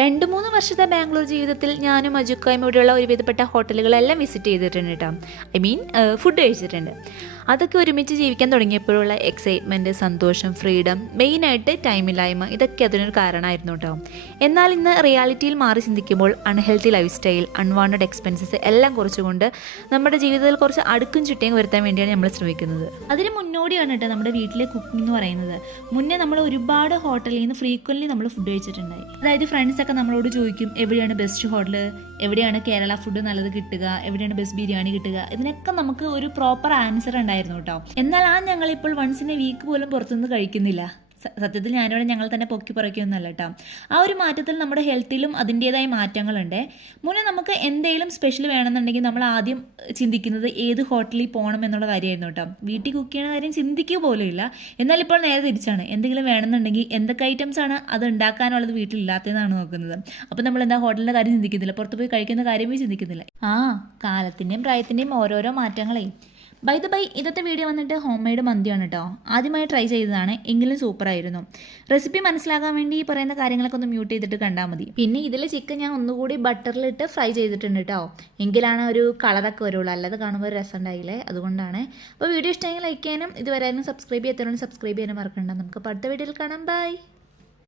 2-3 വർഷത്തെ ബാംഗ്ലൂർ ജീവിതത്തിൽ ഞാനും അജുക്കായും ഇവിടെയുള്ള ഒരുവിധപ്പെട്ട ഹോട്ടലുകളെല്ലാം വിസിറ്റ് ചെയ്തിട്ടുണ്ട് കേട്ടോ. ഫുഡ് കഴിച്ചിട്ടുണ്ട്. അതൊക്കെ ഒരുമിച്ച് ജീവിക്കാൻ തുടങ്ങിയപ്പോഴുള്ള എക്സൈറ്റ്മെൻറ്റ്, സന്തോഷം, ഫ്രീഡം, മെയിനായിട്ട് ടൈമില്ലായ്മ, ഇതൊക്കെ അതിനൊരു കാരണമായിരുന്നു കേട്ടോ. എന്നാൽ ഇന്ന് റിയാലിറ്റിയിൽ മാറി ചിന്തിക്കുമ്പോൾ unhealthy life style, unwanted expenses എല്ലാം കുറച്ചുകൊണ്ട് നമ്മുടെ ജീവിതത്തിൽ കുറച്ച് അടുക്കും ചിട്ടയും വരുത്താൻ വേണ്ടിയാണ് നമ്മൾ ശ്രമിക്കുന്നത്. അതിന് മുന്നോടിയാണ് കേട്ടോ നമ്മുടെ വീട്ടിലെ കുക്കിംഗ് എന്ന് പറയുന്നത്. മുന്നേ നമ്മൾ ഒരുപാട് ഹോട്ടലിൽ നിന്ന് ഫ്രീക്വൻ്റ്ലി നമ്മൾ ഫുഡ് കഴിച്ചിട്ടുണ്ടായി. അതായത് ഫ്രണ്ട്സൊക്കെ നമ്മളോട് ചോദിക്കും, എവിടെയാണ് ബെസ്റ്റ് ഹോട്ടൽ, എവിടെയാണ് കേരള ഫുഡ് നല്ലത് കിട്ടുക, എവിടെയാണ് ബെസ്റ്റ് ബിരിയാണി കിട്ടുക. ഇതിനൊക്കെ നമുക്ക് ഒരു പ്രോപ്പർ ആൻസർ ഉണ്ടായിരുന്നു കേട്ടോ. എന്നാൽ ഞങ്ങളിപ്പോൾ വൺസ് ഇൻ എ വീക്ക് പോലും പുറത്തുനിന്ന് കഴിക്കുന്നില്ല. സത്യത്തിൽ ഞാനിവിടെ ഞങ്ങൾ തന്നെ പൊക്കി പറയ്ക്കൊന്നുമല്ല കേട്ടോ. ആ ഒരു മാറ്റത്തിൽ നമ്മുടെ ഹെൽത്തിലും അതിൻ്റേതായ മാറ്റങ്ങളുണ്ട്. മുന്നേ നമുക്ക് എന്തെങ്കിലും സ്പെഷ്യൽ വേണമെന്നുണ്ടെങ്കിൽ നമ്മൾ ആദ്യം ചിന്തിക്കുന്നത് ഏത് ഹോട്ടലിൽ പോകണം എന്നുള്ള കാര്യമായിരുന്നു കേട്ടോ. വീട്ടിൽ കുക്ക് ചെയ്യുന്ന കാര്യം ചിന്തിക്കുക പോലും ഇല്ല. എന്നാൽ ഇപ്പോൾ നേരെ തിരിച്ചാണ്. എന്തെങ്കിലും വേണമെന്നുണ്ടെങ്കിൽ എന്തൊക്കെ ഐറ്റംസ് ആണ് അത് ഉണ്ടാക്കാനുള്ളത് വീട്ടിലില്ലാത്തതെന്നാണ് നോക്കുന്നത്. അപ്പോൾ നമ്മൾ എന്താ ഹോട്ടലിൻ്റെ കാര്യം ചിന്തിക്കുന്നില്ല, പുറത്ത് പോയി കഴിക്കുന്ന കാര്യമേ ചിന്തിക്കുന്നില്ല. കാലത്തിൻ്റെയും പ്രായത്തിൻ്റെയും ഓരോരോ മാറ്റങ്ങളെ. ബൈ ഇന്നത്തെ വീഡിയോ വന്നിട്ട് ഹോം മെയ്ഡ് മന്തിയാണ് കേട്ടോ. ആദ്യമായി ട്രൈ ചെയ്തതാണ്, എങ്കിലും സൂപ്പറായിരുന്നു. റെസിപ്പി മനസ്സിലാക്കാൻ വേണ്ടി ഈ പറയുന്ന കാര്യങ്ങളൊക്കെ ഒന്ന് മ്യൂട്ട് ചെയ്തിട്ട് കണ്ടാൽ മതി. പിന്നെ ഇതിൽ ചിക്കൻ ഞാൻ ഒന്നുകൂടി ബട്ടറിലിട്ട് ഫ്രൈ ചെയ്തിട്ടുണ്ട് കേട്ടോ. എങ്കിലാണ് ഒരു കളറൊക്കെ വരുള്ളൂ, അല്ലാതെ കാണുമ്പോൾ ഒരു രസം ഉണ്ടായില്ലേ, അതുകൊണ്ടാണ്. അപ്പോൾ വീഡിയോ ഇഷ്ടമെങ്കിൽ ലൈക്ക് ചെയ്യാനും ഇതുവരെ സബ്സ്ക്രൈബ് ചെയ്യാനും മറക്കണ്ട. നമുക്ക് അടുത്ത വീഡിയോയിൽ കാണാം. ബൈ.